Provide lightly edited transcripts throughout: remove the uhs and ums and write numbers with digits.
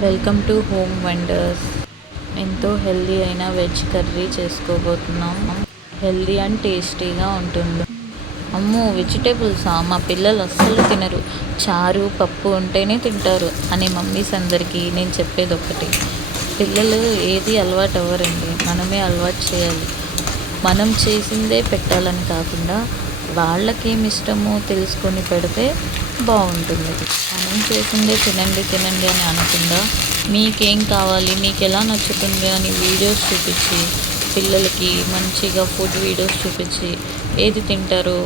Welcome to home wonders. ఎంతో healthy అయిన veg curry చేసుకోబోతున్నాం. హెల్దీ అండ్ టేస్టీగా ఉంటుంది. అమ్మో, వెజిటేబుల్సా? మా పిల్లలు అస్సలు తినరు. చారు పప్పు ఉంటేనే తింటారు అని మమ్మీస్ అందరికీ నేను చెప్పేది ఒక్కటి. పిల్లలు ఏది అలవాటు అవ్వరండి, మనమే అలవాటు చేయాలి. మనం చేసిందే పెట్టాలని కాకుండా వాళ్ళకేమి ఇష్టమో తెలుసుకొని పెడితే బాగుంటుంది. మనం చేసిందే తినండి తినండి అని అనకుండా మీకేం కావాలి, మీకు ఎలా నచ్చుతుంది అని వీడియోస్ చూపించి, పిల్లలకి మంచిగా ఫుడ్ వీడియోస్ చూపించి ఏది తింటారో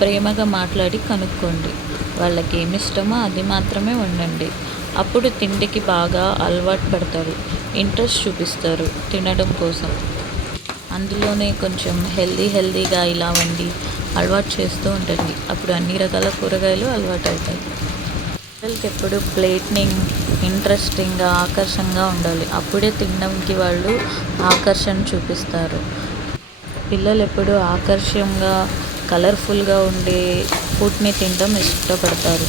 ప్రేమగా మాట్లాడి కనుక్కోండి. వాళ్ళకి ఏమి ఇష్టమో అది మాత్రమే వండండి. అప్పుడు తిండికి బాగా అలవాటు పడతారు, ఇంట్రెస్ట్ చూపిస్తారు తినడం కోసం. అందులోనే కొంచెం హెల్దీగా ఇలా వండి అలవాటు చేస్తూ ఉంటుంది. అప్పుడు అన్ని రకాల కూరగాయలు అలవాటు అవుతాయి. పిల్లలకి ఎప్పుడు ప్లేట్ని ఇంట్రెస్టింగ్గా ఆకర్షణగా ఉండాలి. అప్పుడే తినడానికి వాళ్ళు ఆకర్షణ చూపిస్తారు. పిల్లలు ఎప్పుడు ఆకర్షణగా కలర్ఫుల్గా ఉండే ఫుడ్ని తినడం ఇష్టపడతారు.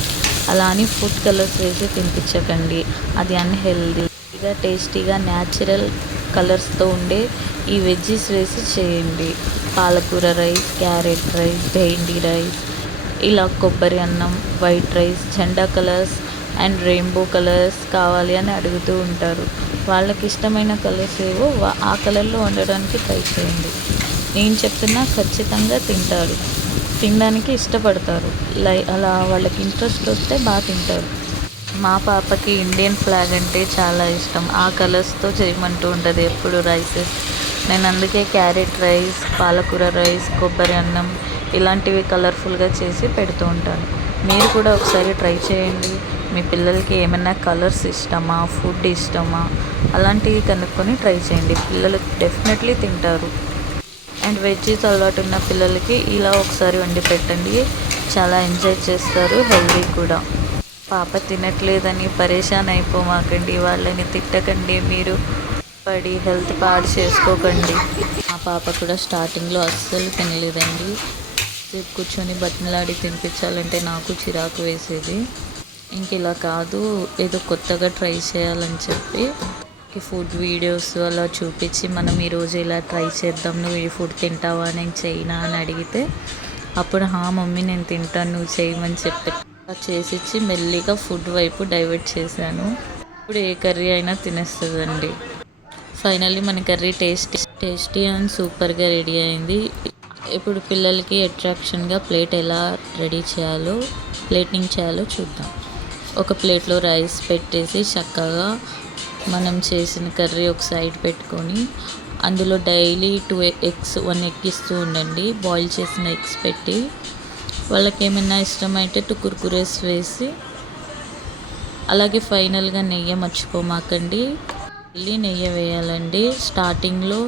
అలా అని ఫుడ్ కలర్స్ వేసి తినిపించకండి, అది అన్హెల్దీగా. టేస్టీగా న్యాచురల్ కలర్స్తో ఉండే ఈ వెజ్జీస్ వేసి చేయండి. పాలకూర రైస్, క్యారెట్ రైస్, భెండి రైస్, ఇలా కొబ్బరి అన్నం, వైట్ రైస్, జెండా కలర్స్ అండ్ రెయిన్బో కలర్స్ కావాలి అని అడుగుతూ ఉంటారు. వాళ్ళకి ఇష్టమైన కలర్స్ ఏవో ఆ కలర్లో వండడానికి ట్రై చేయండి. నేను చెప్తున్నా ఖచ్చితంగా తింటారు, తినడానికి ఇష్టపడతారు. అలా వాళ్ళకి ఇంట్రెస్ట్ వస్తే బాగా తింటారు. మా పాపకి ఇండియన్ ఫ్లాగ్ అంటే చాలా ఇష్టం. ఆ కలర్స్తో చేయమంటూ ఉంటుంది ఎప్పుడు రైసెస్. నేను అందుకే క్యారెట్ రైస్, పాలకూర రైస్, కొబ్బరి అన్నం ఇలాంటివి కలర్ఫుల్గా చేసి పెడుతూ ఉంటాను. మీరు కూడా ఒకసారి ట్రై చేయండి. మీ పిల్లలకి ఏమైనా కలర్స్ ఇష్టమా, ఫుడ్ ఇష్టమా, అలాంటివి కనుక్కొని ట్రై చేయండి. పిల్లలు డెఫినెట్లీ తింటారు. అండ్ వెజ్జీస్ అలవాటు ఉన్న పిల్లలకి ఇలా ఒకసారి వండి పెట్టండి, చాలా ఎంజాయ్ చేస్తారు. హెల్దీ కూడా. పాప తినట్లేదని పరేషాన్ అయిపోమాకండి, వాళ్ళని తిట్టకండి, మీరు పడి హెల్త్ పాడు చేసుకోకండి. మా పాప కూడా స్టార్టింగ్లో అస్సలు తినలేదండి. సేపు కూర్చొని బతిమలాడి తినిపించాలంటే నాకు చిరాకు వేసేది. ఇంక ఇలా కాదు, ఏదో కొత్తగా ట్రై చేయాలని చెప్పి ఫుడ్ వీడియోస్ అలా చూపించి, మనం ఈరోజు ఇలా ట్రై చేద్దాం, నువ్వు ఈ ఫుడ్ తింటావా, నేను చేయనా అని అడిగితే అప్పుడు మమ్మీ నేను తింటాను, నువ్వు చేయమని చెప్పి చేసిచ్చి మెల్లిగా ఫుడ్ వైపు డైవర్ట్ చేశాను. ఇప్పుడు ఏ కర్రీ అయినా తినేస్తుందండి. ఫైనల్లీ మన కర్రీ టేస్టీ అండ్ సూపర్గా రెడీ అయింది. ఇప్పుడు పిల్లలకి అట్రాక్షన్గా ప్లేటింగ్ చేయాలో చూద్దాం. ఒక ప్లేట్లో రైస్ పెట్టేసి చక్కగా మనం చేసిన కర్రీ ఒక సైడ్ పెట్టుకొని, అందులో డైలీ 1 ఎగ్ ఇస్తూ ఉండండి. బాయిల్ చేసిన ఎగ్స్ పెట్టి, వాళ్ళకి ఏమైనా ఇష్టమైతే 2 కుర్కురేస్ వేసి, అలాగే ఫైనల్గా నెయ్యి మర్చిపోమాకండి. మళ్ళీ నెయ్యి వేయాలండి. స్టార్టింగ్లో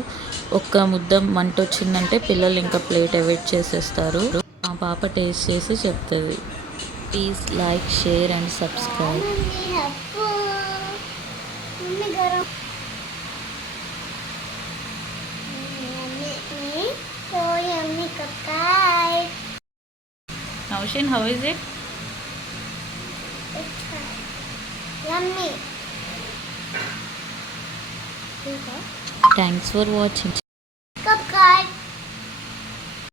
ఒక్క ముద్ద మంట వచ్చిందంటే పిల్లలు ఇంకా ప్లేట్ అవాయిడ్ చేసేస్తారు. మా పాప టేస్ట్ చేసి చెప్తుంది. Please like, share and subscribe. Naushin, how is it? It's yummy. Thanks for watching.